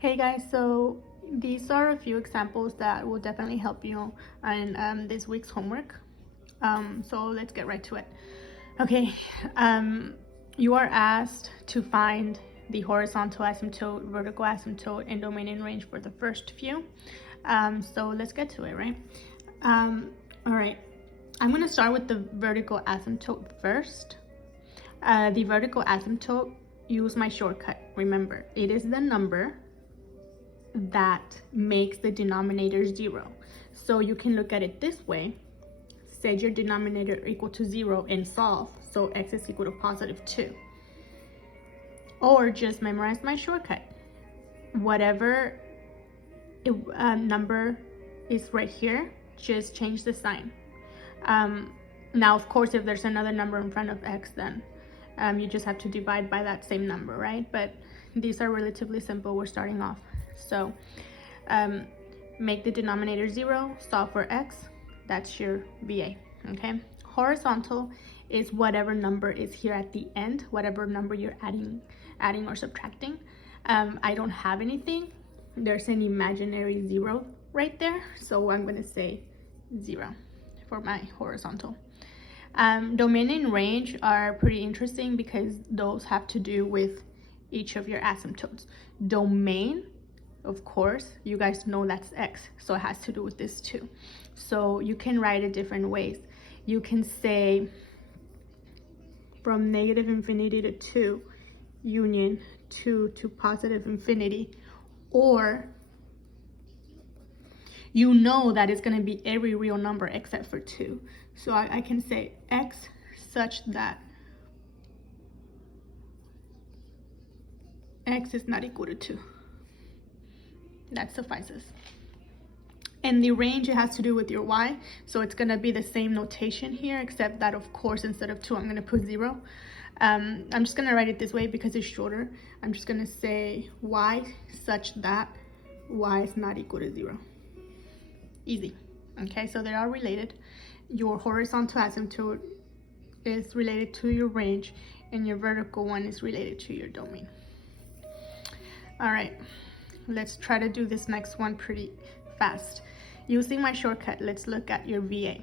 Hey guys, so these are a few examples that will definitely help you in this week's homework. So let's get right to it. Okay, you are asked to find the horizontal asymptote, vertical asymptote, and domain and range for the first few. So let's get to it, right? All right, I'm gonna start with the vertical asymptote first. The vertical asymptote, use my shortcut. Remember, it is the number that makes the denominator 0. So you can look at it this way. Set your denominator equal to 0 and solve. So x is equal to positive 2. Or just memorize my shortcut. Whatever number is right here, just change the sign. Now, of course, if there's another number in front of x, then you just have to divide by that same number, right? But these are relatively simple. We're starting off. So make the denominator 0, solve for x. That's your VA, okay? Horizontal is whatever number is here at the end, whatever number you're adding or subtracting. I don't have anything. There's an imaginary 0 right there, so I'm gonna say 0 for my horizontal. Domain and range are pretty interesting because those have to do with each of your asymptotes. Domain, of course, you guys know that's x, so it has to do with this too. So you can write it different ways. You can say from negative infinity to 2, union 2 to positive infinity, or you know that it's going to be every real number except for 2. So I can say x such that x is not equal to 2. That suffices. And the range, it has to do with your y. So it's going to be the same notation here, except that, of course, instead of 2, I'm going to put 0. I'm just going to write it this way because it's shorter. I'm just going to say y such that y is not equal to 0. Easy. Okay, so they are related. Your horizontal asymptote is related to your range, and your vertical one is related to your domain. All right, let's try to do this next one pretty fast. Using my shortcut, let's look at your VA.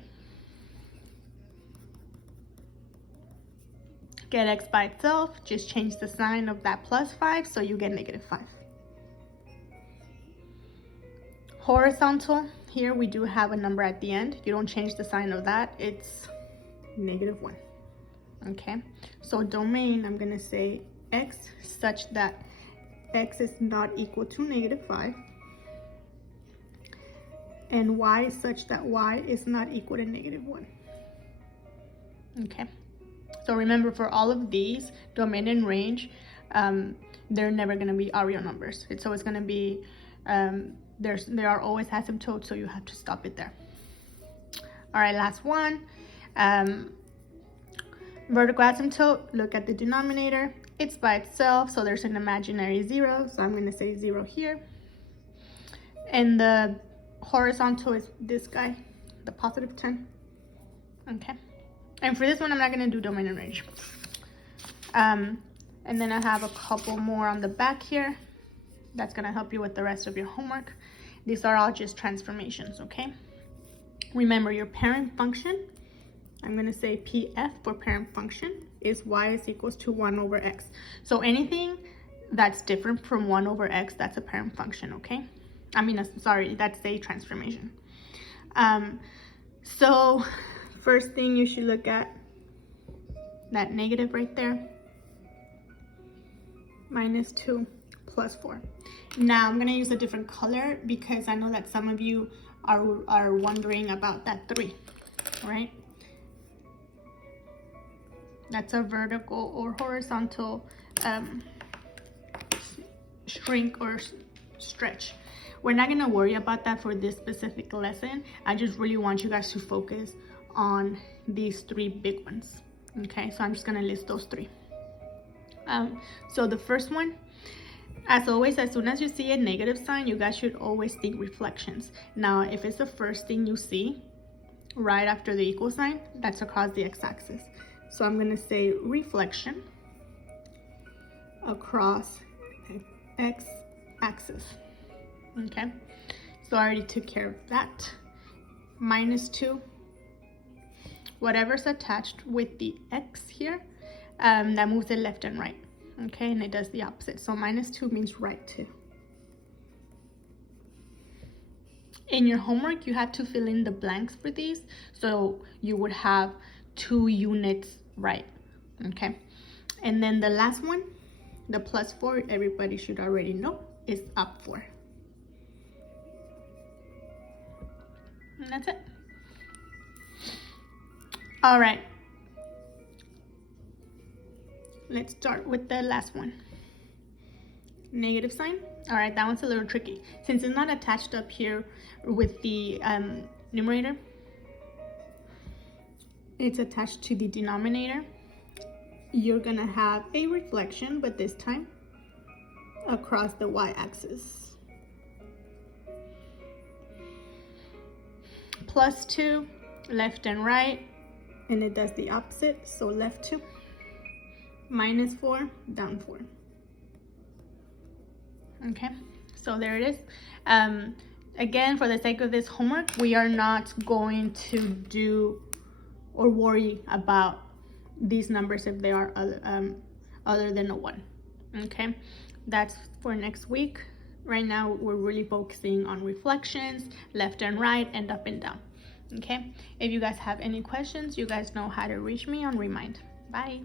Get x by itself, just change the sign of that plus 5, so you get negative 5. Horizontal, here we do have a number at the end. You don't change the sign of that, it's negative 1. Okay, so domain, I'm gonna say x such that x is not equal to negative 5, and y such that y is not equal to negative 1. Okay, so remember, for all of these, domain and range, they're never going to be real numbers. It's always going to be, there are always asymptotes, so you have to stop it there. All right, last one. Vertical asymptote, look at the denominator. It's by itself, so there's an imaginary 0, so I'm going to say 0 here. And the horizontal is this guy, the positive 10. Okay, and for this one, I'm not going to do domain and range. And then I have a couple more on the back here. That's going to help you with the rest of your homework. These are all just transformations, okay? Remember, your parent function, I'm going to say PF for parent function, is y is equals to 1 over x. So anything that's different from 1 over x, that's a parent function, okay? I mean, sorry, that's a transformation. So first thing you should look at, that negative right there, minus 2 plus 4. Now I'm going to use a different color because I know that some of you are wondering about that 3, right? That's a vertical or horizontal shrink or stretch. We're not going to worry about that for this specific lesson. I just really want you guys to focus on these 3 big ones. Okay, so I'm just going to list those 3. So the first one, as always, as soon as you see a negative sign, you guys should always think reflections. Now, if it's the first thing you see right after the equal sign, that's across the x-axis. So I'm going to say reflection across x axis. Okay, so I already took care of that. -2, whatever's attached with the x here, that moves it left and right. Okay, and it does the opposite. So -2 means right 2. In your homework, you had to fill in the blanks for these, so you would have 2 units right. Okay, and then the last one, the +4, everybody should already know, is up 4. And that's it. All right, let's start with the last one. Negative sign. All right, that one's a little tricky. Since it's not attached up here with the numerator, it's attached to the denominator. You're gonna have a reflection, but this time across the y-axis. +2, left and right, and it does the opposite, so left 2. -4, down 4. Okay, so there it is. Again, for the sake of this homework, we are not going to do or worry about these numbers if they are other than a 1. Okay, that's for next week. Right now, we're really focusing on reflections, left and right, and up and down. Okay, if you guys have any questions, you guys know how to reach me on Remind. Bye.